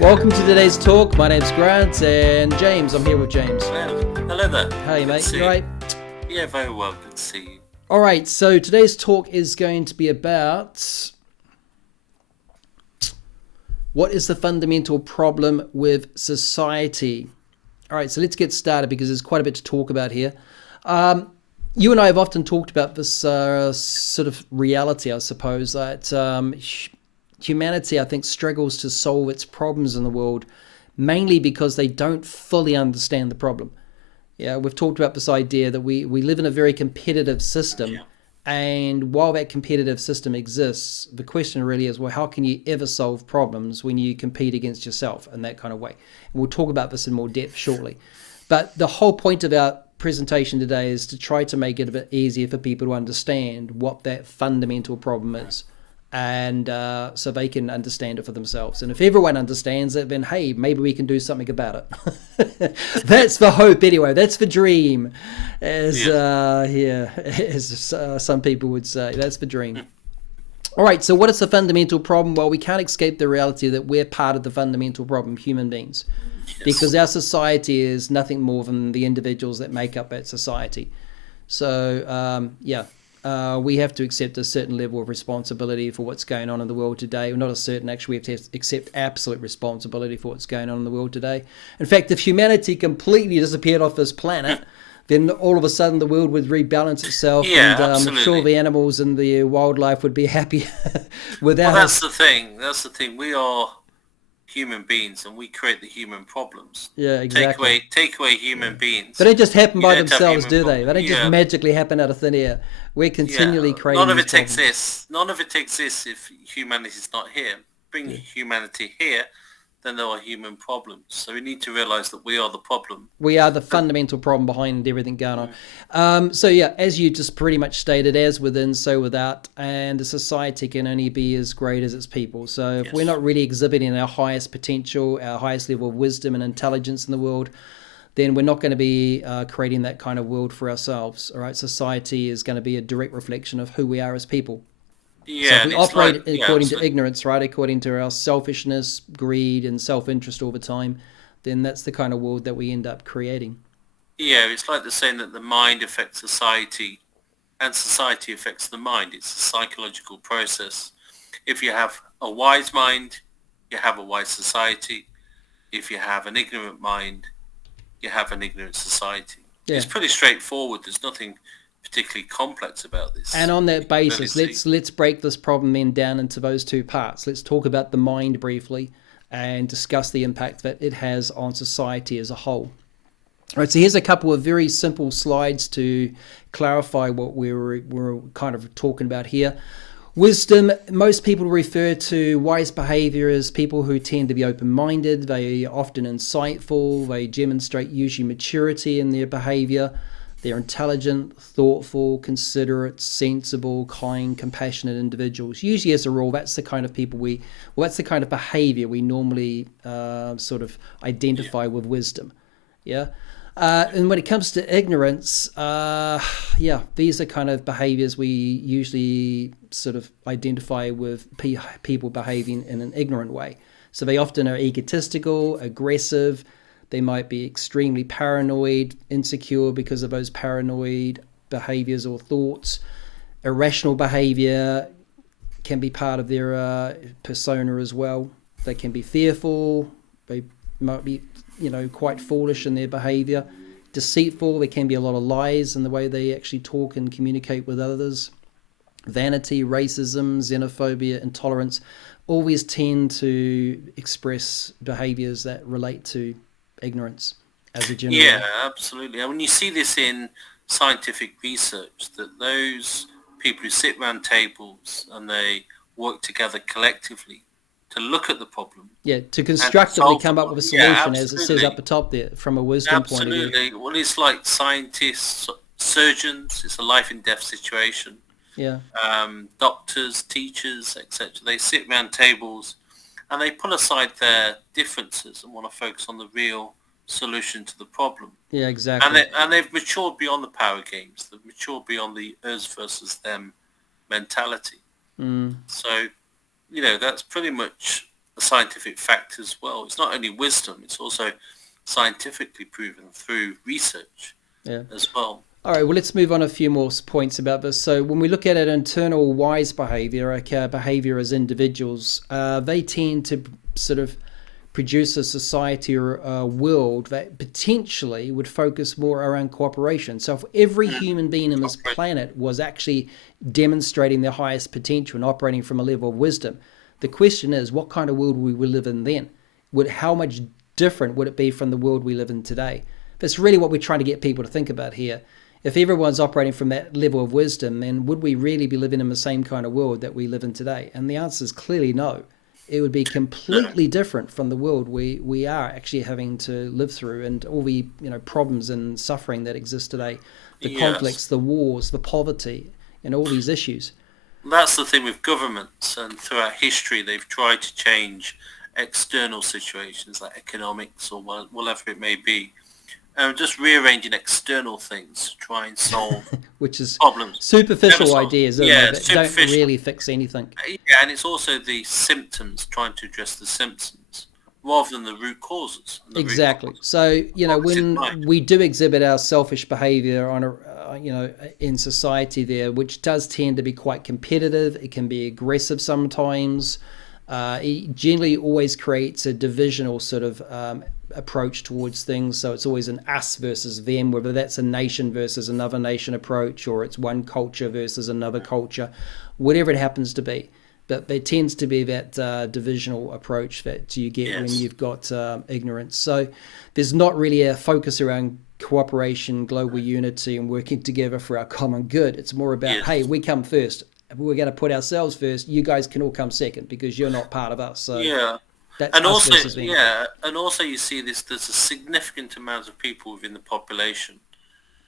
Welcome to today's talk. My name's Grant and James. I'm here with James. Hello there. Hey, mate. You all right? Yeah, very well. Good to see you. All right. So today's talk is going to be about what is the fundamental problem with society. All right. So let's get started because there's quite a bit to talk about here. You and I have often talked about this sort of reality, I suppose, that humanity, I think, struggles to solve its problems in the world, mainly because they don't fully understand the problem. Yeah, we've talked about this idea that we live in a very competitive system. Yeah. And while that competitive system exists, the question really is, well, how can you ever solve problems when you compete against yourself in that kind of way? And we'll talk about this in more depth shortly. But the whole point of our presentation today is to try to make it a bit easier for people to understand what that fundamental problem is. And so they can understand it for themselves. And if everyone understands it, then hey, maybe we can do something about it. That's the hope anyway. That's the dream, as some people would say. That's the dream. All right, so what is the fundamental problem? Well, we can't escape the reality that we're part of the fundamental problem, human beings. Yes. Because our society is nothing more than the individuals that make up that society. So, we have to accept a certain level of responsibility for what's going on in the world today. Well, not a certain, actually, we have to accept absolute responsibility for what's going on in the world today. In fact, if humanity completely disappeared off this planet, then all of a sudden the world would rebalance itself, and I'm sure the animals and the wildlife would be happy without us. That's the thing. That's the thing. We are human beings, and we create the human problems. Yeah, exactly. Take away human beings. They don't just happen by themselves, do they? They don't just magically happen out of thin air. We're continually creating. None of it exists. None of it exists if humanity is not here. Bring humanity here, then there are human problems. So we need to realize that we are the problem. We are the fundamental problem behind everything going on. As you just pretty much stated, as within, so without, and a society can only be as great as its people. So if we're not really exhibiting our highest potential, our highest level of wisdom and intelligence in the world, then we're not going to be creating that kind of world for ourselves. All right, society is going to be a direct reflection of who we are as people. Yeah, so if we operate according to ignorance, right, according to our selfishness, greed, and self-interest all the time, then that's the kind of world that we end up creating. Yeah, it's like the saying that the mind affects society and society affects the mind. It's a psychological process. If you have a wise mind, you have a wise society. If you have an ignorant mind, you have an ignorant society. Yeah. It's pretty straightforward. There's nothing particularly complex about this. And on that basis, let's break this problem then down into those two parts. Let's talk about the mind briefly and discuss the impact that it has on society as a whole. All right, so here's a couple of very simple slides to clarify what we're kind of talking about here. Wisdom, most people refer to wise behavior as people who tend to be open-minded. They are often insightful. They demonstrate usually maturity in their behavior. They're intelligent, thoughtful, considerate, sensible, kind, compassionate individuals. Usually, as a rule, that's the kind of that's the kind of behavior we normally sort of identify with wisdom. Yeah. And when it comes to ignorance, these are kind of behaviors we usually sort of identify with people behaving in an ignorant way. So they often are egotistical, aggressive. They might be extremely paranoid, insecure because of those paranoid behaviors or thoughts. Irrational behavior can be part of their persona as well. They can be fearful. They might be, quite foolish in their behavior. Deceitful. There can be a lot of lies in the way they actually talk and communicate with others. Vanity, racism, xenophobia, intolerance always tend to express behaviors that relate to ignorance as a general. Yeah, absolutely. And when you see this in scientific research, that those people who sit around tables and they work together collectively to look at the problem. Yeah, to constructively come up with a solution, as it says up the top there, from a wisdom point of view. Absolutely. Well, it's like scientists, surgeons, it's a life and death situation. Yeah. Doctors, teachers, etc. They sit around tables and they put aside their differences and want to focus on the real solution to the problem. Yeah, exactly. And they've matured beyond the power games. They've matured beyond the us versus them mentality. So, that's pretty much a scientific fact as well. It's not only wisdom, it's also scientifically proven through research Yeah. as well. All right, well, let's move on a few more points about this. So when we look at an internal wise behavior, like behavior as individuals, they tend to sort of produce a society or a world that potentially would focus more around cooperation. So if every human being on this planet was actually demonstrating their highest potential and operating from a level of wisdom, the question is, what kind of world we would live in then? How much different would it be from the world we live in today? That's really what we're trying to get people to think about here. If everyone's operating from that level of wisdom, then would we really be living in the same kind of world that we live in today? And the answer is clearly no. It would be completely different from the world we are actually having to live through, and all the problems and suffering that exist today, the conflicts, the wars, the poverty, and all these issues. That's the thing with governments, and throughout history they've tried to change external situations like economics or whatever it may be. Just rearranging external things to try and solve which is problems. Superficial ideas that don't really fix anything. Yeah, and it's also the symptoms, trying to address the symptoms rather than the root causes. Exactly. So, when we do exhibit our selfish behavior on in society there, which does tend to be quite competitive, it can be aggressive sometimes. It generally always creates a divisional sort of approach towards things. So it's always an us versus them, whether that's a nation versus another nation approach, or it's one culture versus another culture, whatever it happens to be. But there tends to be that divisional approach that you get when you've got ignorance. So there's not really a focus around cooperation, global unity, and working together for our common good. It's more about, hey, we come first. We're going to put ourselves first. You guys can all come second because you're not part of us. So that's and also you see this. There's a significant amount of people within the population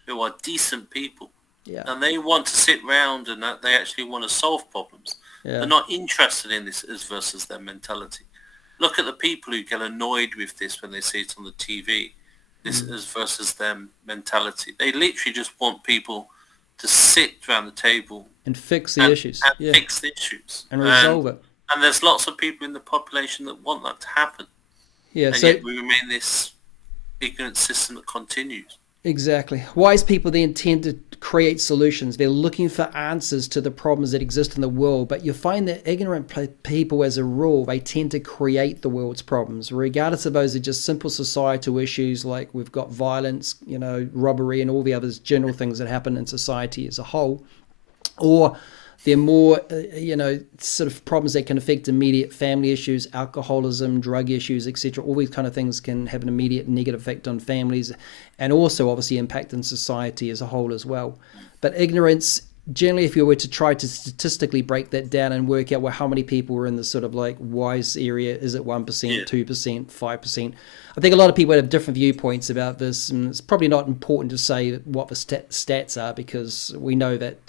who are decent people, and they want to sit round and they actually want to solve problems. They're not interested in this as versus their mentality. Look at the people who get annoyed with this when they see it on the TV. This is versus their mentality. They literally just want people to sit around the table and fix the issues. Fix the issues. And resolve it. And there's lots of people in the population that want that to happen. Yeah, and yet we remain this ignorant system that continues. Exactly. Wise people then tend to create solutions. They're looking for answers to the problems that exist in the world, but you find that ignorant people, as a rule, they tend to create the world's problems, regardless of those are just simple societal issues like we've got violence, robbery, and all the other general things that happen in society as a whole, or they're more, sort of problems that can affect immediate family issues, alcoholism, drug issues, etc. All these kind of things can have an immediate negative effect on families and also obviously impact in society as a whole as well. But ignorance, generally, if you were to try to statistically break that down and work out how many people are in the sort of like wise area, is it 1%, 2%, 5%? I think a lot of people have different viewpoints about this, and it's probably not important to say what the stats are because we know that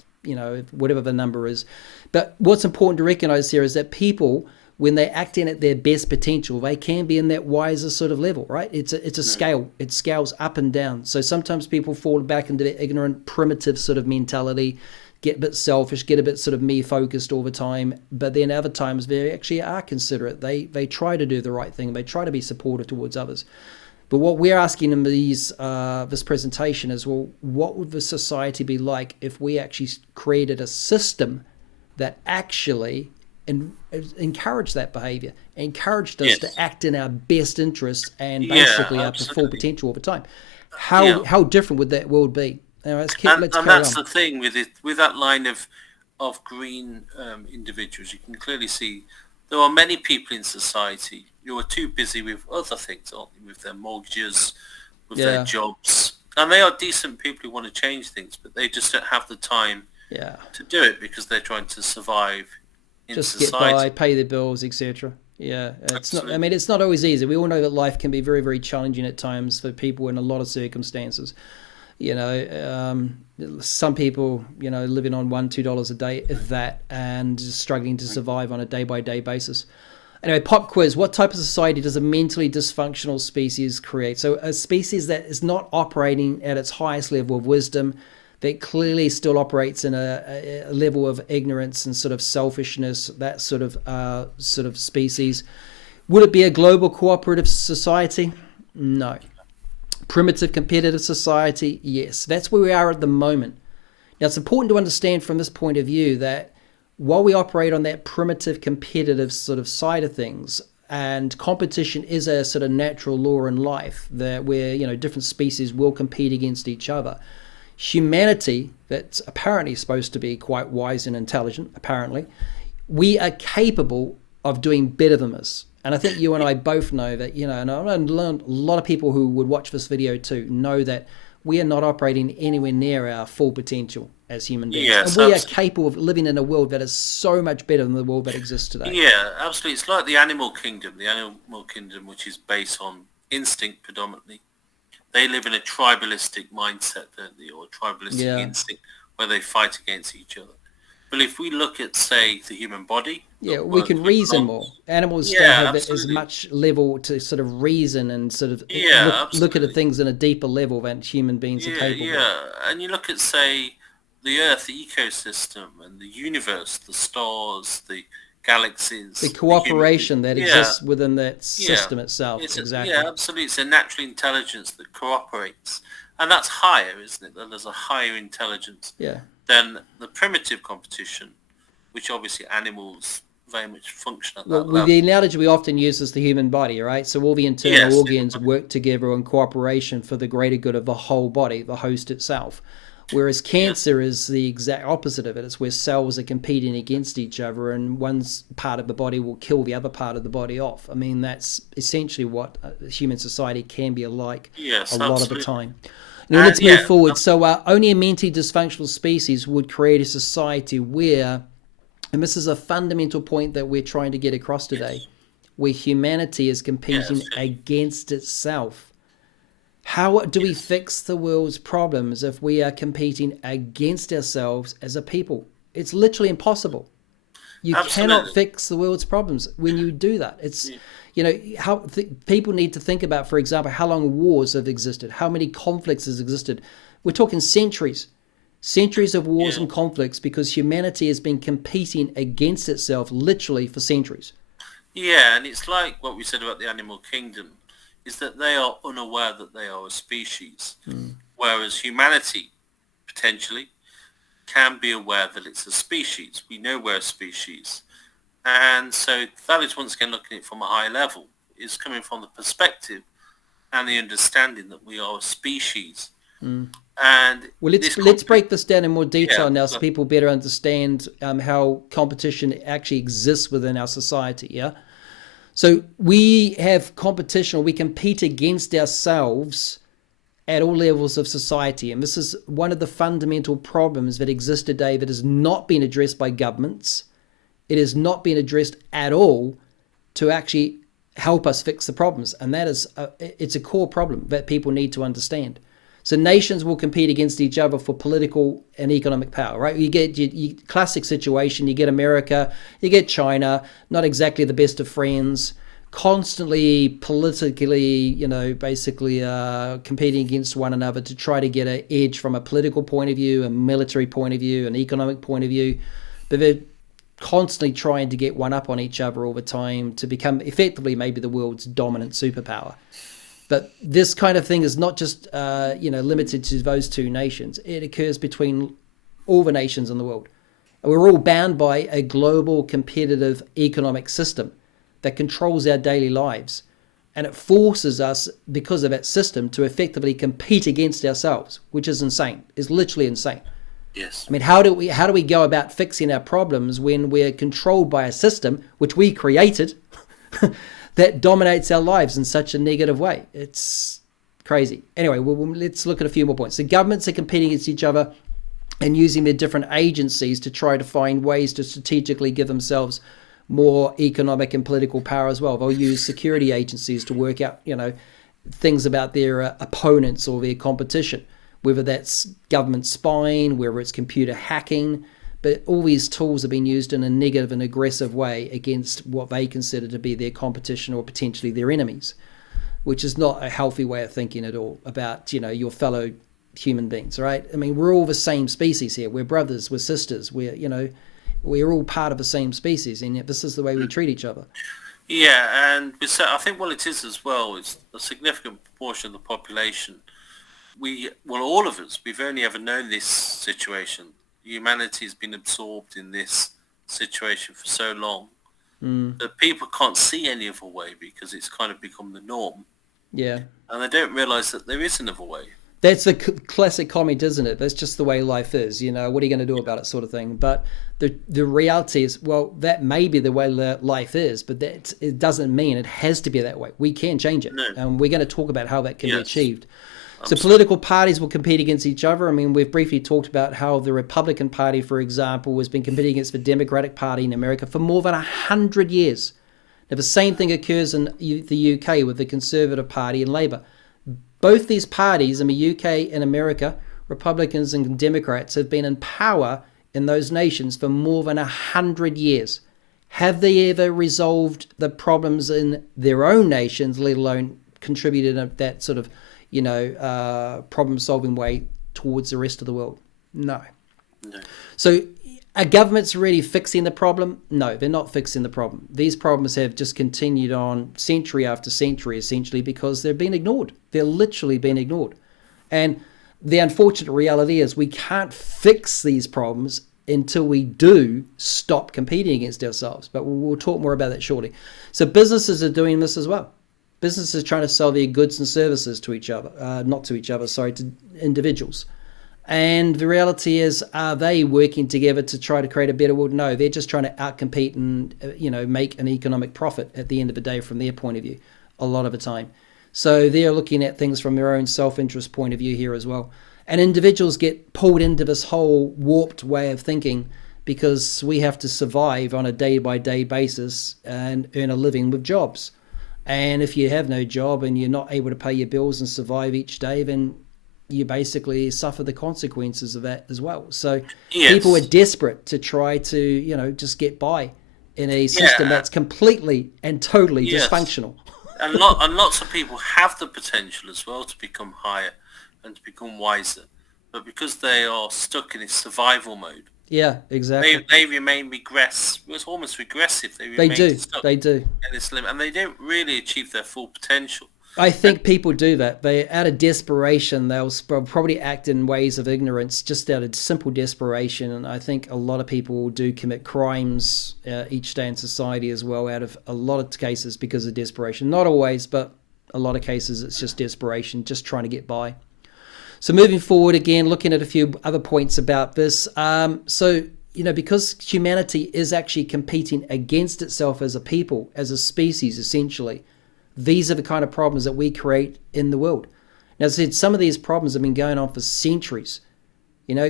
whatever the number is. But what's important to recognize here is that people, when they act in at their best potential, they can be in that wiser sort of level, right? It's a scale. It scales up and down. So sometimes people fall back into their ignorant, primitive sort of mentality, get a bit selfish, get a bit sort of me-focused all the time. But then other times they actually are considerate. They try to do the right thing. They try to be supportive towards others. But what we're asking in this presentation is, well, what would the society be like if we actually created a system that actually encouraged that behavior, encouraged us to act in our best interests and basically our full potential all the time? How different would that world be? Let's carry that's on. The thing with that line of green individuals. You can clearly see there are many people in society who are too busy with other things, aren't they? With their mortgages, with their jobs. And they are decent people who want to change things, but they just don't have the time to do it because they're trying to survive in society. Just get by, pay their bills, etc. Yeah, it's not. I mean, it's not always easy. We all know that life can be very, very challenging at times for people in a lot of circumstances. Some people, living on $1-2 a day, if that, and struggling to survive on a day-by-day basis. Anyway, pop quiz. What type of society does a mentally dysfunctional species create? So a species that is not operating at its highest level of wisdom, that clearly still operates in a level of ignorance and sort of selfishness, that sort of species, Would it be a global cooperative society? No. Primitive competitive society? Yes. That's where we are at the moment. Now, it's important to understand from this point of view that while we operate on that primitive competitive sort of side of things, and competition is a sort of natural law in life that where, different species will compete against each other, humanity, that's apparently supposed to be quite wise and intelligent, apparently, we are capable of doing better than this. And I think you and I both know that, and a lot of people who would watch this video too know that we are not operating anywhere near our full potential as human beings. Yes, and we are capable of living in a world that is so much better than the world that exists today. Yeah, absolutely. It's like the animal kingdom, which is based on instinct predominantly. They live in a tribalistic mindset, don't they, or tribalistic instinct where they fight against each other. But if we look at, say, the human body... Yeah, we can reason more. Animals don't have as much level to sort of reason and sort of look at the things in a deeper level than human beings are capable of. Yeah, and you look at, say, the Earth, the ecosystem, and the universe, the stars, the galaxies... The cooperation that exists within that system itself. Exactly. Yeah, absolutely. It's a natural intelligence that cooperates. And that's higher, isn't it? There's a higher intelligence than the primitive competition, which obviously animals very much function at that level. The analogy we often use is the human body, right? So all the internal organs work together in cooperation for the greater good of the whole body, the host itself. Whereas cancer is the exact opposite of it. It's where cells are competing against each other and one part of the body will kill the other part of the body off. I mean, that's essentially what human society can be like a lot of the time. Now, let's move forward. So only a mentally dysfunctional species would create a society where, and this is a fundamental point that we're trying to get across today, where humanity is competing against itself. How do we fix the world's problems if we are competing against ourselves as a people? It's literally impossible. You cannot fix the world's problems when you do that. It's, how people need to think about, for example, how long wars have existed, how many conflicts has existed. We're talking centuries of wars and conflicts because humanity has been competing against itself literally for centuries. Yeah, and it's like what we said about the animal kingdom, is that they are unaware that they are a species, whereas humanity, potentially, can be aware that it's a species. We know we're a species. And so that is, once again, looking at it from a high level, is coming from the perspective and the understanding that we are a species. And let's break this down in more detail now so people better understand how competition actually exists within our society, So we have competition, or we compete against ourselves at all levels of society. And this is one of the fundamental problems that exists today that has not been addressed by governments. It has not been addressed at all to actually help us fix the problems. And that is, it's a core problem that people need to understand. So nations will compete against each other for political and economic power, right? You get your classic situation, you get America, you get China, not exactly the best of friends, constantly politically, basically competing against one another to try to get an edge from a political point of view, a military point of view, an economic point of view. But they're constantly trying to get one up on each other all the time to become effectively maybe the world's dominant superpower. But this kind of thing is not just, limited to those two nations. It occurs between all the nations in the world. And we're all bound by a global competitive economic system that controls our daily lives. And it forces us, because of that system, to effectively compete against ourselves, which is insane. It's literally insane. Yes. I mean, how do we go about fixing our problems when we're controlled by a system which we created that dominates our lives in such a negative way? It's crazy. Anyway, let's look at a few more points. The governments are competing against each other and using their different agencies to try to find ways to strategically give themselves more economic and political power as well. They'll use security agencies to work out, things about their opponents or their competition, whether that's government spying, whether it's computer hacking. But all these tools have been used in a negative and aggressive way against what they consider to be their competition or potentially their enemies, which is not a healthy way of thinking at all about, your fellow human beings, right? I mean, we're all the same species here. We're brothers, we're sisters, we're all part of the same species, and yet this is the way we treat each other. Yeah, and I think what it is as well is a significant proportion of the population. All of us, we've only ever known this situation. Humanity has been absorbed in this situation for so long Mm, that people can't see any other way because it's kind of become the norm, yeah. and they don't realise that there is another way. That's the classic comment, isn't it? That's just the way life is. What are you going to do about it, sort of thing. But the reality is, well, that may be the way life is, but it doesn't mean it has to be that way. We can change it, No. and we're going to talk about how that can be Yes. achieved. So Absolutely. political parties will compete against each other. I mean, we've briefly talked about how the Republican Party, for example, has been competing against the Democratic Party in America for more than 100 years. Now, the same thing occurs in the UK with the Conservative Party and Labour. Both these parties in the UK and America, Republicans and Democrats, have been in power in those nations for more than 100 years. Have they ever resolved the problems in their own nations, let alone contributed in that sort of, problem-solving way towards the rest of the world? No. No. So are governments really fixing the problem? No, they're not fixing the problem. These problems have just continued on century after century, essentially, because they've been ignored. They're literally been ignored. And the unfortunate reality is we can't fix these problems until we do stop competing against ourselves. But we'll talk more about that shortly. So businesses are doing this as well. Businesses are trying to sell their goods and services to each other, to individuals. And the reality is, are they working together to try to create a better world? No, they're just trying to outcompete and, make an economic profit at the end of the day from their point of view, a lot of the time. So they're looking at things from their own self-interest point of view here as well. And individuals get pulled into this whole warped way of thinking because we have to survive on a day-by-day basis and earn a living with jobs. And if you have no job and you're not able to pay your bills and survive each day, then you basically suffer the consequences of that as well. So people are Yes. desperate to try to, just get by in a system Yeah. that's completely and totally Yes. dysfunctional. And lots of people have the potential as well to become higher and to become wiser, but because they are stuck in a survival mode, Yeah, they exactly. they remain regress. It's almost regressive. They They remain do. stuck They do. in this limit, and they don't really achieve their full potential. I And think people do that. They, out of desperation, they'll probably act in ways of ignorance, just out of simple desperation. And I think a lot of people do commit crimes each day in society as well, out of a lot of cases because of desperation. Not always, but a lot of cases it's just desperation, just trying to get by. So moving forward again, looking at a few other points about this. Because humanity is actually competing against itself as a people, as a species, essentially, these are the kind of problems that we create in the world. Now, as I said, some of these problems have been going on for centuries.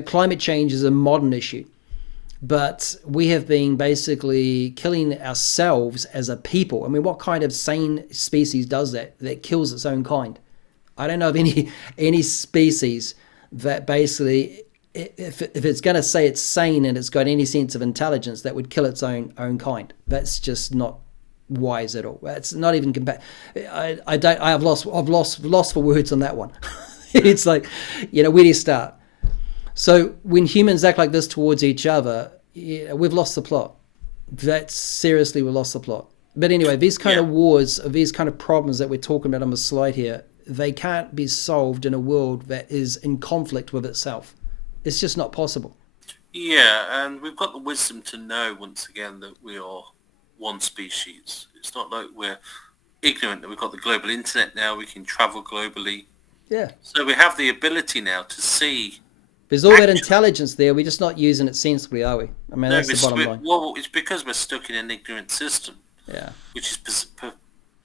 Climate change is a modern issue, but we have been basically killing ourselves as a people. I mean, what kind of sane species does that kills its own kind? I don't know of any species that basically, if it's going to say it's sane and it's got any sense of intelligence, that would kill its own kind. That's just not wise at all. It's not even I've lost for words on that one. It's like, where do you start? So when humans act like this towards each other, we've lost the plot. That's seriously, we lost the plot. But anyway, these kind yeah, of wars, these kind of problems that we're talking about on the slide here, they can't be solved in a world that is in conflict with itself. It's just not possible. yeah, and we've got the wisdom to know once again that we are one species. It's not like we're ignorant that we've got the global internet now. We can travel globally, Yeah. so we have the ability now to see. There's all that Actually, intelligence there. We're just not using it sensibly, are we? I mean, no, that's the bottom line. well, it's because we're stuck in an ignorant system, Yeah. which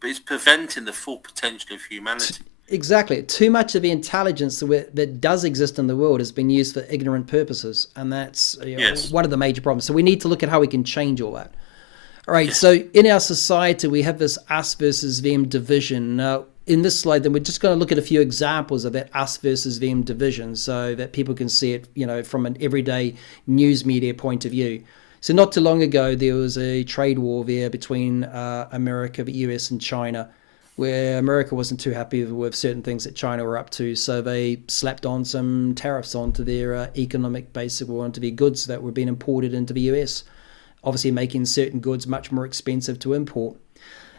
is preventing the full potential of humanity. Exactly. Too much of the intelligence that does exist in the world has been used for ignorant purposes. And that's Yes, one of the major problems. So we need to look at how we can change all that. All right. yes, So in our society, we have this us versus them division. Now, in this slide, then we're just going to look at a few examples of that us versus them division so that people can see it, from an everyday news media point of view. So not too long ago, there was a trade war there between America, the US, and China, where America wasn't too happy with certain things that China were up to. So they slapped on some tariffs onto their economic basic, or onto their goods that were being imported into the US, obviously making certain goods much more expensive to import.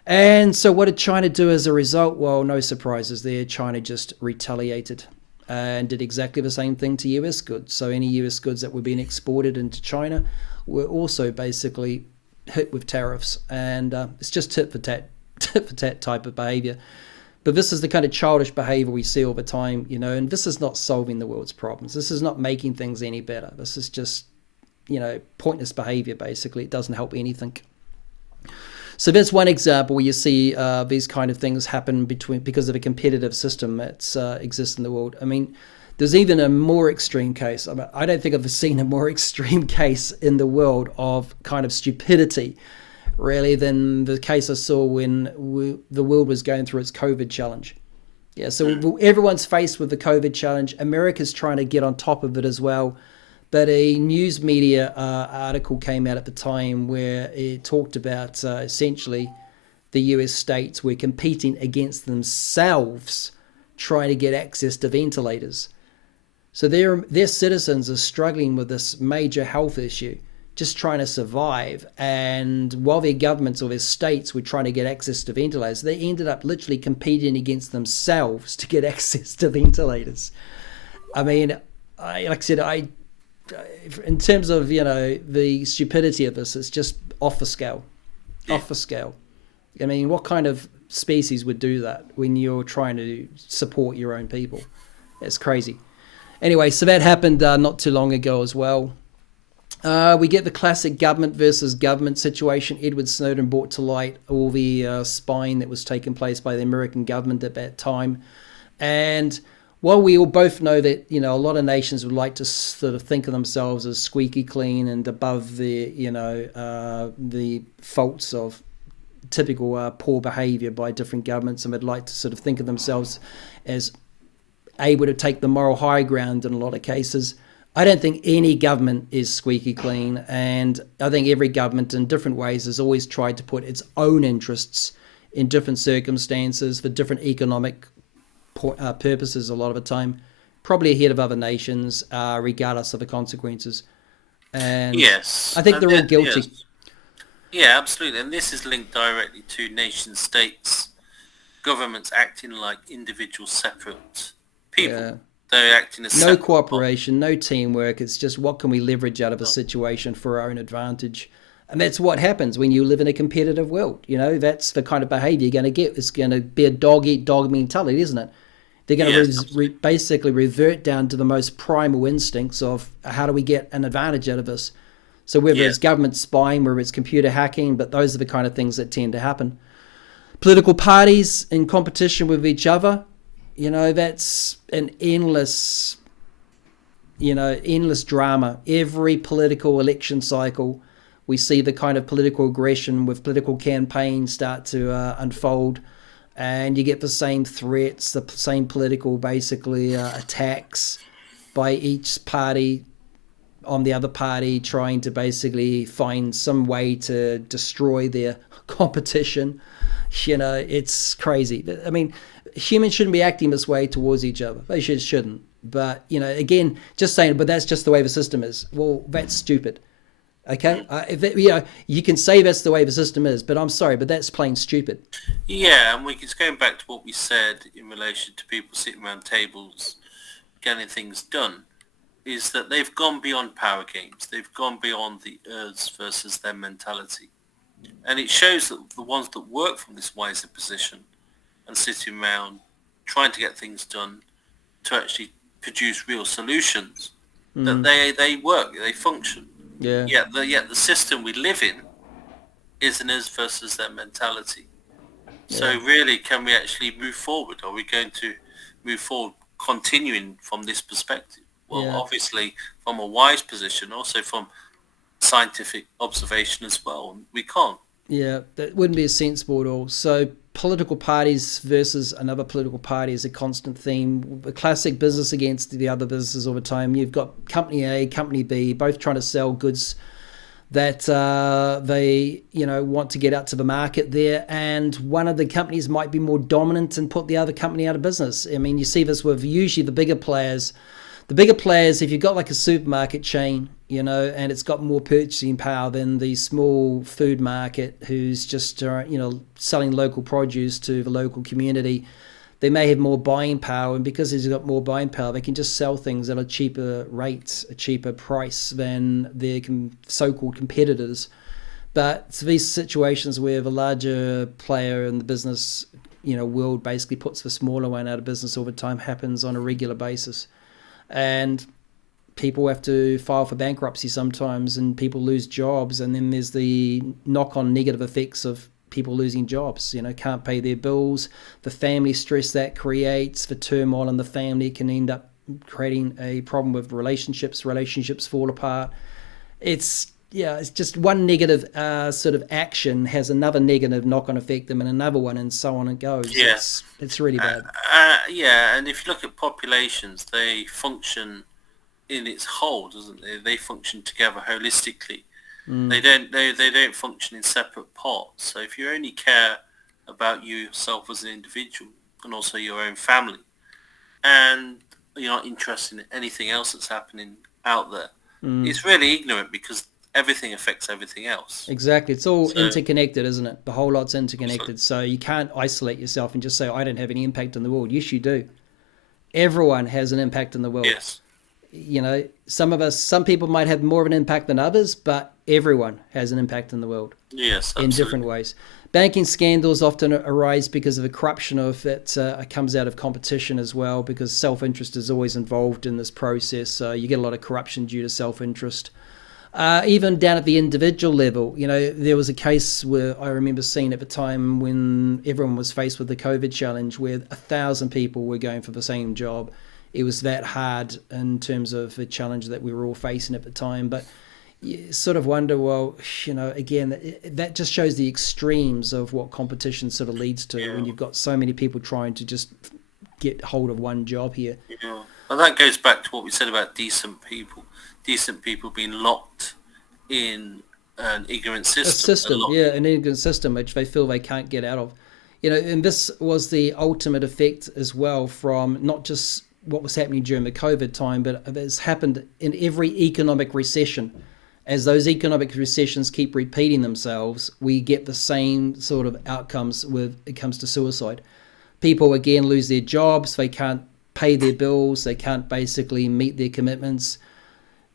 And so what did China do as a result? Well, no surprises there. China just retaliated and did exactly the same thing to US goods. So any US goods that were being exported into China were also basically hit with tariffs. And it's just tit for tat type of behavior. But this is the kind of childish behavior we see all the time, and this is not solving the world's problems. This is not making things any better. This is just, pointless behavior, basically. It doesn't help anything. So that's one example where you see these kind of things happen because of a competitive system that exists in the world. I mean, there's even a more extreme case. I don't think I've seen a more extreme case in the world of kind of stupidity, really, than the case I saw when the world was going through its COVID challenge. Yeah, so everyone's faced with the COVID challenge. America's trying to get on top of it as well. But a news media article came out at the time where it talked about essentially the US states were competing against themselves trying to get access to ventilators. So their citizens are struggling with this major health issue, just trying to survive. And while their governments or their states were trying to get access to ventilators, they ended up literally competing against themselves to get access to ventilators. I mean, in terms of, the stupidity of this, it's just off the scale. Off the scale. I mean, what kind of species would do that when you're trying to support your own people? It's crazy. Anyway, so that happened not too long ago as well. We get the classic government versus government situation. Edward Snowden brought to light all the spying that was taking place by the American government at that time. And while we all both know that, a lot of nations would like to sort of think of themselves as squeaky clean and above the, the faults of typical poor behavior by different governments, and would like to sort of think of themselves as able to take the moral high ground in a lot of cases, I don't think any government is squeaky clean, and I think every government in different ways has always tried to put its own interests in different circumstances for different economic purposes a lot of the time, probably ahead of other nations, regardless of the consequences. And yes, I think they're all guilty. Yes. Yeah, absolutely. And this is linked directly to nation states, governments acting like individual separate people. Yeah. They're acting as no cooperation, no teamwork. It's just what can we leverage out of a situation for our own advantage. And that's what happens when you live in a competitive world. That's the kind of behavior you're going to get. It's going to be a dog-eat-dog mentality, isn't it? They're going to basically revert down to the most primal instincts of how do we get an advantage out of this. So whether it's government spying, whether it's computer hacking, but those are the kind of things that tend to happen. Political parties in competition with each other, that's an endless drama. Every political election cycle, we see the kind of political aggression with political campaigns start to unfold, and you get the same threats, the same political attacks by each party on the other party, trying to basically find some way to destroy their competition. It's crazy. I mean, humans shouldn't be acting this way towards each other. They shouldn't. But, again, just saying, but that's just the way the system is. Well, that's stupid. Okay? You can say that's the way the system is, but I'm sorry, but that's plain stupid. Yeah, and it's going back to what we said in relation to people sitting around tables getting things done, is that they've gone beyond power games. They've gone beyond the us versus them mentality. And it shows that the ones that work from this wiser position and sitting around trying to get things done to actually produce real solutions, that they work, they function. Yeah. Yet the system we live in is an us versus their mentality. Yeah. So really, can we actually move forward? Are we going to move forward continuing from this perspective? Well, obviously from a wise position, also from scientific observation as well. We can't. Yeah, that wouldn't be sensible at all. So political parties versus another political party is a constant theme. The classic business against the other businesses all the time. You've got company A, company B, both trying to sell goods that they want to get out to the market there, and one of the companies might be more dominant and put the other company out of business. I mean, you see this with usually the bigger players. The bigger players, if you've got like a supermarket chain, and it's got more purchasing power than the small food market who's just, selling local produce to the local community, they may have more buying power. And because they've got more buying power, they can just sell things at a cheaper rate, a cheaper price than their so-called competitors. But to these situations where the larger player in the business, world basically puts the smaller one out of business all the time, happens on a regular basis. And people have to file for bankruptcy sometimes, and people lose jobs. And then there's the knock-on negative effects of people losing jobs, can't pay their bills, the family stress that creates, the turmoil in the family can end up creating a problem with relationships fall apart. It's just one negative sort of action has another negative knock-on effect and another one, and so on it goes. Yes. It's really bad. And if you look at populations, they function in its whole, doesn't they? They function together holistically. They don't function in separate parts. So if you only care about yourself as an individual and also your own family, and you're not interested in anything else that's happening out there, it's really ignorant, because everything affects everything else. Exactly. It's all interconnected, isn't it? The whole lot's interconnected. So you can't isolate yourself and just say, I don't have any impact on the world. Yes, you do. Everyone has an impact on the world. Yes. Some people might have more of an impact than others, but everyone has an impact in the world. Yes, absolutely. In different ways. Banking scandals often arise because of the corruption of it. Comes out of competition as well, because self-interest is always involved in this process. You get a lot of corruption due to self-interest. Even down at the individual level, there was a case where I remember seeing at the time when everyone was faced with the COVID challenge, where 1,000 people were going for the same job. It was that hard in terms of the challenge that we were all facing at the time. But you sort of wonder, well, again, that just shows the extremes of what competition sort of leads to when you've got so many people trying to just get hold of one job here. Yeah. And that goes back to what we said about decent people. Decent people being locked in an ignorant system. An ignorant system which they feel they can't get out of. And this was the ultimate effect as well from not just what was happening during the COVID time, but it's happened in every economic recession. As those economic recessions keep repeating themselves, we get the same sort of outcomes when it comes to suicide. People again lose their jobs, they can't pay their bills, they can't basically meet their commitments.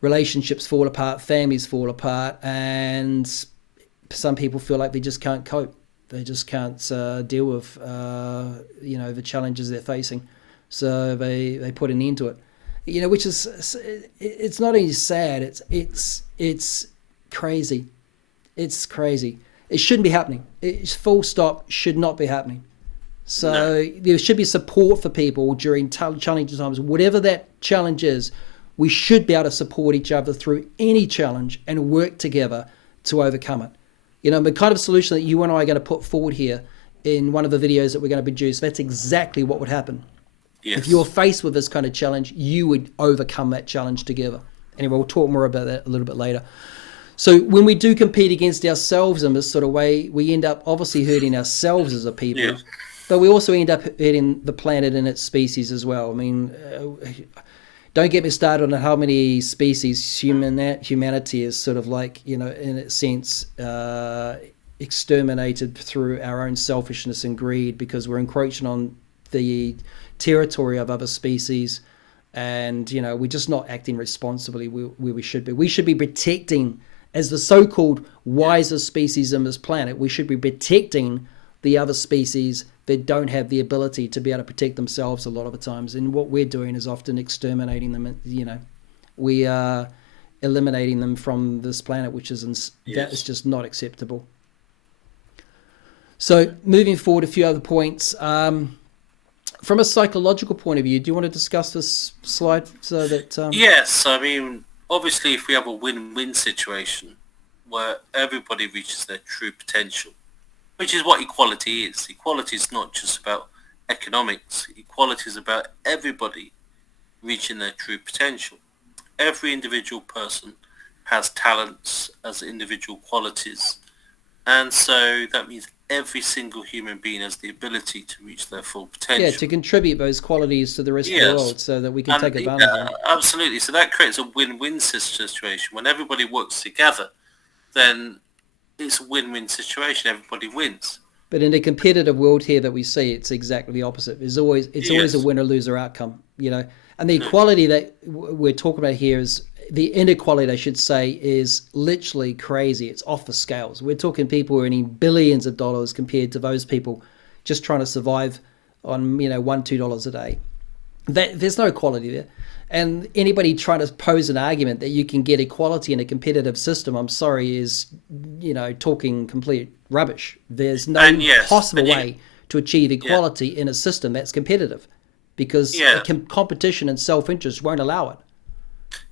Relationships fall apart, families fall apart, and some people feel like they just can't cope. They just can't deal with the challenges they're facing. So they put an end to it. Which is, it's not only sad, it's crazy. It's crazy. It shouldn't be happening. It's full stop, should not be happening. So there should be support for people during challenging times. Whatever that challenge is, we should be able to support each other through any challenge and work together to overcome it. The kind of solution that you and I are going to put forward here in one of the videos that we're going to produce, that's exactly what would happen. Yes. If you're faced with this kind of challenge, you would overcome that challenge together. Anyway, we'll talk more about that a little bit later. So when we do compete against ourselves in this sort of way, we end up obviously hurting ourselves as a people. Yeah. But we also end up hurting the planet and its species as well. I mean, don't get me started on how many species humanity is sort of like, in a sense, exterminated through our own selfishness and greed, because we're encroaching on the territory of other species, and we're just not acting responsibly where we should be. We should be protecting, as the so-called wiser species on this planet, we should be protecting the other species that don't have the ability to be able to protect themselves a lot of the times. And what we're doing is often exterminating them. We are eliminating them from this planet, which is that is just not acceptable. So moving forward, a few other points. From a psychological point of view, do you want to discuss this slide so that... Yes, I mean, obviously if we have a win-win situation where everybody reaches their true potential, which is what equality is. Equality is not just about economics. Equality is about everybody reaching their true potential. Every individual person has talents as individual qualities. And so that means every single human being has the ability to reach their full Yeah, potential. to contribute those qualities to the rest of the Yes, world so that we can and take advantage of them. absolutely. So that creates a win-win situation. When everybody works together, then it's a win-win situation. Everybody wins. But in a competitive world here that we see, it's exactly the opposite. It's always a Yes. winner-loser outcome, And the equality that we're talking about here is the inequality, I should say, is literally crazy. It's off the scales. We're talking people earning billions of dollars compared to those people just trying to survive on $1-2 a day. There's no equality there. And anybody trying to pose an argument that you can get equality in a competitive system, I'm sorry, is talking complete rubbish. There's no And yes, possible and way to achieve yeah, equality in a system that's competitive, because yeah, competition and self-interest won't allow it.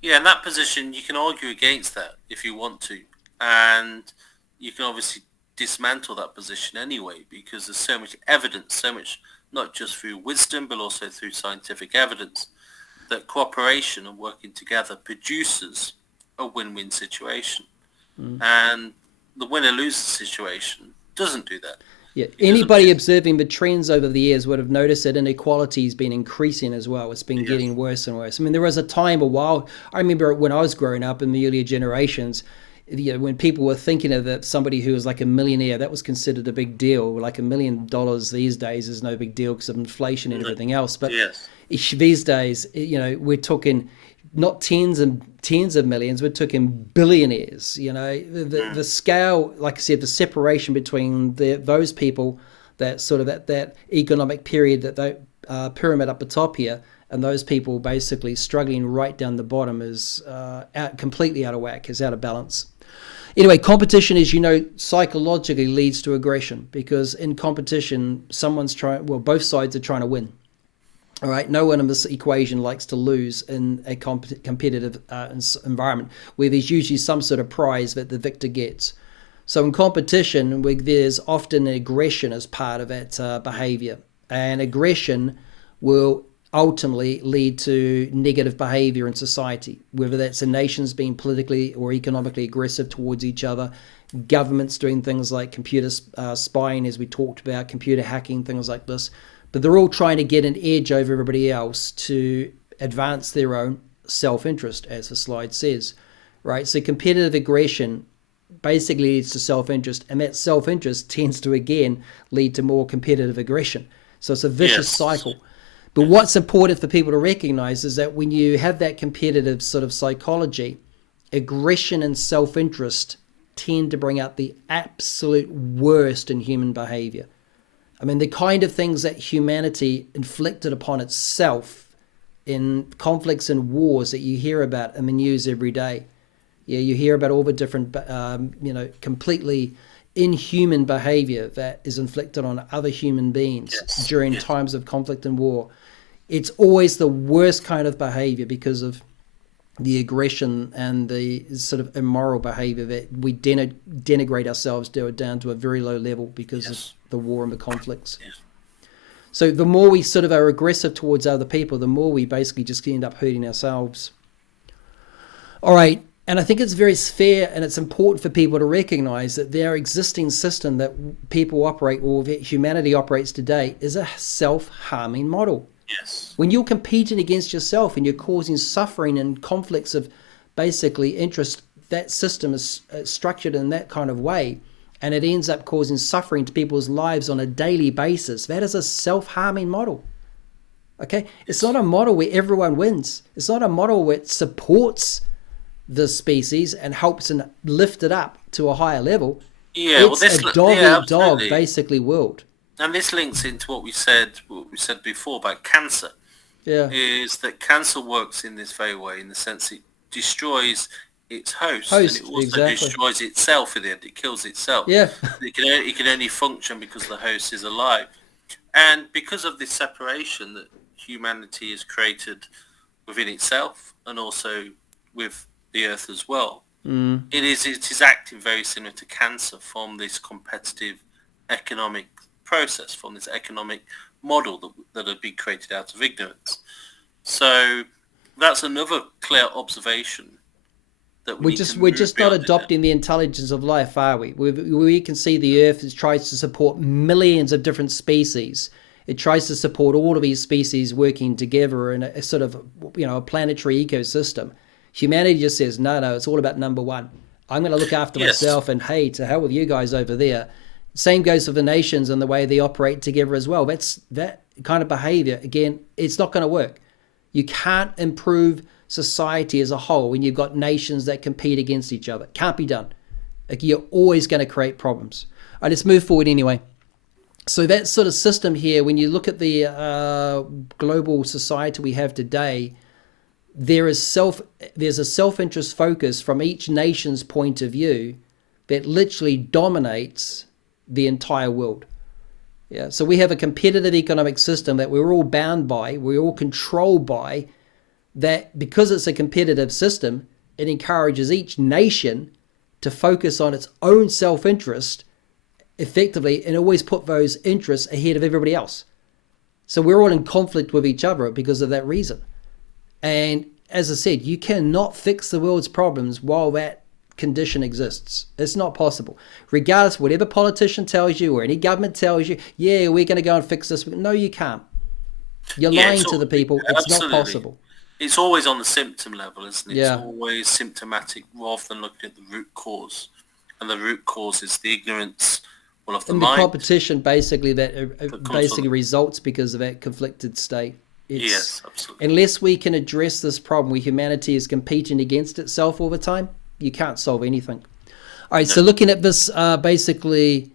yeah. In that position, you can argue against that if you want to, and you can obviously dismantle that position anyway because there's so much evidence, so much not just through wisdom but also through scientific evidence that cooperation and working together produces a win-win situation. And the winner-loser situation doesn't do that. Yeah, It doesn't anybody produce, observing the trends over the years would have noticed that inequality has been increasing as well. It's been yes, getting worse and worse. I mean, there was a while, I remember when I was growing up in the earlier generations, when people were thinking of that somebody who was like a millionaire, that was considered a big deal. Like $1 million these days is no big deal because of inflation and everything else. But yes, these days, we're talking not tens of millions, we're talking billionaires. The scale, like I said, the separation between those people, that sort of that economic period, that they pyramid up the top here, and those people basically struggling right down the bottom is completely out of whack, is out of balance. Anyway, competition, as you know, psychologically leads to aggression, because in competition, both sides are trying to win. All right, no one in this equation likes to lose in a competitive environment where there's usually some sort of prize that the victor gets. So in competition, there's often aggression as part of that behavior, and aggression will ultimately lead to negative behavior in society, whether that's the nations being politically or economically aggressive towards each other, governments doing things like computer spying, as we talked about, computer hacking, things like this. But they're all trying to get an edge over everybody else to advance their own self-interest, as the slide says, right? So competitive aggression basically leads to self-interest, and that self-interest tends to, again, lead to more competitive aggression. So it's a vicious yes, cycle. But what's important for people to recognize is that when you have that competitive sort of psychology, aggression and self-interest tend to bring out the absolute worst in human behavior. I mean, the kind of things that humanity inflicted upon itself in conflicts and wars that you hear about in the news every day. Yeah, you hear about all the different, completely inhuman behavior that is inflicted on other human beings yes, during yes, times of conflict and war. It's always the worst kind of behavior because of the aggression and the sort of immoral behavior that we denigrate ourselves down to a very low level because of yes, the war and the conflicts. yes. So the more we sort of are aggressive towards other people, the more we basically just end up hurting ourselves. All right. And I think it's very fair and it's important for people to recognize that their existing system that people operate, or that humanity operates today, is a self-harming model. Yes. When you're competing against yourself and you're causing suffering and conflicts of basically interest, that system is structured in that kind of way, and it ends up causing suffering to people's lives on a daily basis. That is a self-harming model. Okay? It's not a model where everyone wins. It's not a model where it supports the species and helps and lift it up to a higher level. Yeah, well, It's a dog-eat-dog, basically, world. And this links into what we said before about cancer, Yeah. is that cancer works in this very way, in the sense it destroys its host, and it also Exactly. destroys itself in the end. It kills itself. Yeah. It can only function because the host is alive. And because of this separation that humanity has created within itself and also with the earth as well, it is acting very similar to cancer from this competitive economic process, from this economic model that had been created out of ignorance. So that's another clear observation that we We're need just to we're move just not beyond it now. adopting the intelligence of life, are we? We can see the Earth tries to support millions of different species. It tries to support all of these species working together in a sort of, a planetary ecosystem. Humanity just says, no, it's all about number one. I'm going to look after Yes. myself, and hey, to hell with you guys over there. Same goes for the nations and the way they operate together as well. That kind of behavior, again, it's not going to work. You can't improve society as a whole when you've got nations that compete against each other. Can't be done. Like, you're always going to create problems. All right, let's move forward anyway. So that sort of system here, when you look at the global society we have today, there's a self-interest focus from each nation's point of view that literally dominates the entire world. Yeah. So we have a competitive economic system that we're all bound by, we're all controlled by, that because it's a competitive system, it encourages each nation to focus on its own self-interest effectively and always put those interests ahead of everybody else. So we're all in conflict with each other because of that reason. And as I said, you cannot fix the world's problems while that condition exists. It's not possible. Regardless, whatever politician tells you or any government tells you, yeah, we're going to go and fix this. No, you can't. You're lying to the people. It's not possible. It's always on the symptom level, isn't it? Yeah. It's always symptomatic rather than looking at the root cause. And the root cause is the ignorance, of the and mind. The competition basically basically results because of that conflicted state. Yes, absolutely. Unless we can address this problem where humanity is competing against itself all the time, you can't solve anything. All right, so looking at this basically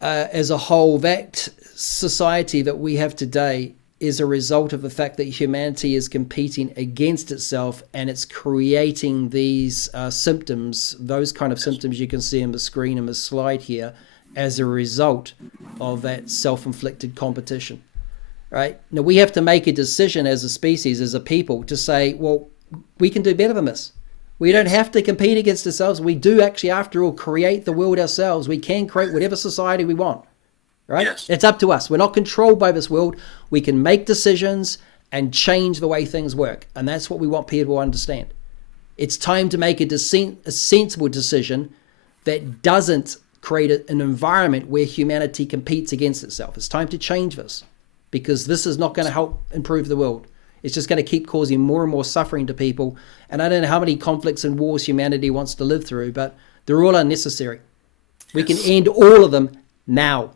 as a whole, that society that we have today is a result of the fact that humanity is competing against itself, and it's creating these symptoms, those kind of symptoms you can see on the screen in the slide here, as a result of that self-inflicted competition. Right? Now, we have to make a decision as a species, as a people, to say, well, we can do better than this. We don't have to compete against ourselves. We do actually, after all, create the world ourselves. We can create whatever society we want. Right? Yes. It's up to us. We're not controlled by this world. We can make decisions and change the way things work. And that's what we want people to understand. It's time to make a sensible decision that doesn't create an environment where humanity competes against itself. It's time to change this, because this is not going to help improve the world. It's just going to keep causing more and more suffering to people. And I don't know how many conflicts and wars humanity wants to live through, but they're all unnecessary. We can end all of them now.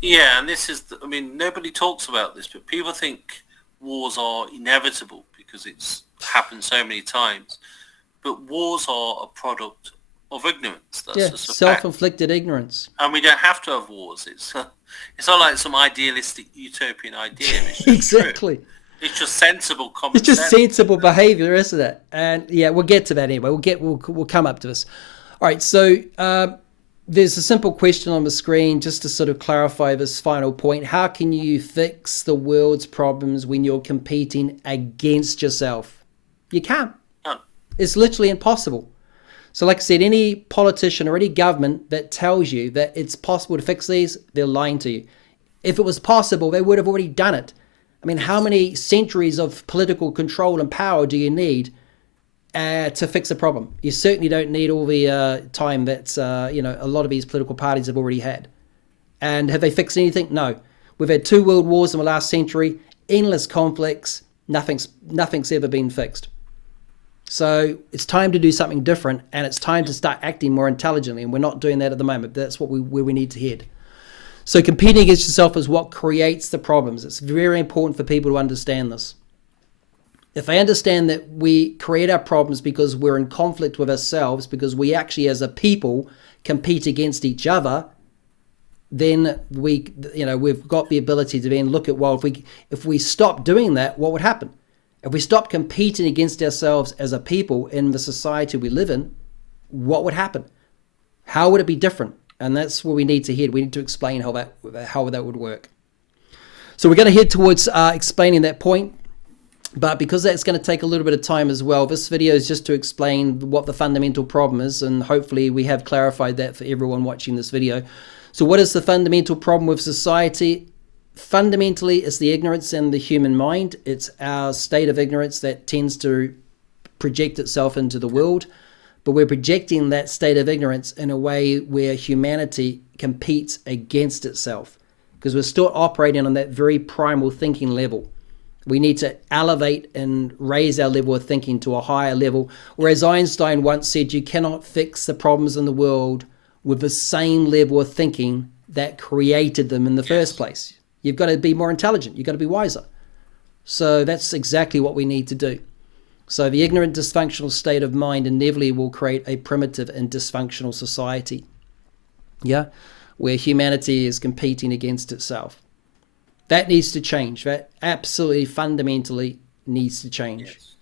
Yeah, and this is, nobody talks about this, but people think wars are inevitable because it's happened so many times. But wars are a product of ignorance. That's just a self-inflicted ignorance. And we don't have to have wars. It's not like some idealistic utopian idea. It's just exactly. True. It's just sensible common sense. It's just sensible behavior, isn't it? And yeah, we'll get to that anyway. We'll come up to this. All right, so there's a simple question on the screen just to sort of clarify this final point. How can you fix the world's problems when you're competing against yourself? You can't. No. It's literally impossible. So like I said, any politician or any government that tells you that it's possible to fix these, they're lying to you. If it was possible, they would have already done it. I mean, how many centuries of political control and power do you need to fix a problem? You certainly don't need all the time that a lot of these political parties have already had. And have they fixed anything? No. We've had 2 world wars in the last century, endless conflicts. Nothing's ever been fixed. So it's time to do something different, and it's time to start acting more intelligently, and we're not doing that at the moment. That's where we need to head. So competing against yourself is what creates the problems. It's very important for people to understand this. If they understand that we create our problems because we're in conflict with ourselves, because we actually as a people compete against each other, then we've got the ability to then look at, well, if we stop doing that, what would happen? If we stop competing against ourselves as a people in the society we live in, what would happen? How would it be different? And that's where we need to head. We need to explain how that would work. So we're going to head towards explaining that point. But because that's going to take a little bit of time as well, this video is just to explain what the fundamental problem is. And hopefully we have clarified that for everyone watching this video. So what is the fundamental problem with society? Fundamentally, it's the ignorance in the human mind. It's our state of ignorance that tends to project itself into the world. but we're projecting that state of ignorance in a way where humanity competes against itself, because we're still operating on that very primal thinking level. We need to elevate and raise our level of thinking to a higher level. Whereas Einstein once said, you cannot fix the problems in the world with the same level of thinking that created them in the first place. You've got to be more intelligent. You've got to be wiser. So that's exactly what we need to do. So the ignorant, dysfunctional state of mind inevitably will create a primitive and dysfunctional society. Yeah, where humanity is competing against itself. That needs to change. That absolutely fundamentally needs to change. Yes.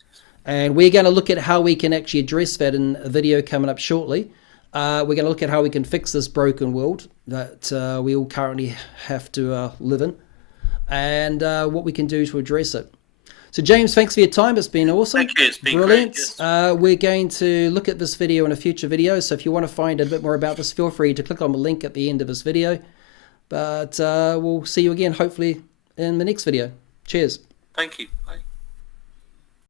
And we're going to look at how we can actually address that in a video coming up shortly. We're going to look at how we can fix this broken world that we all currently have to live in, and what we can do to address it. So James, thanks for your time. It's been awesome. Thank you. It's been brilliant. Great, yes. We're going to look at this video in a future video. So if you want to find a bit more about this, feel free to click on the link at the end of this video. But we'll see you again, hopefully, in the next video. Cheers. Thank you.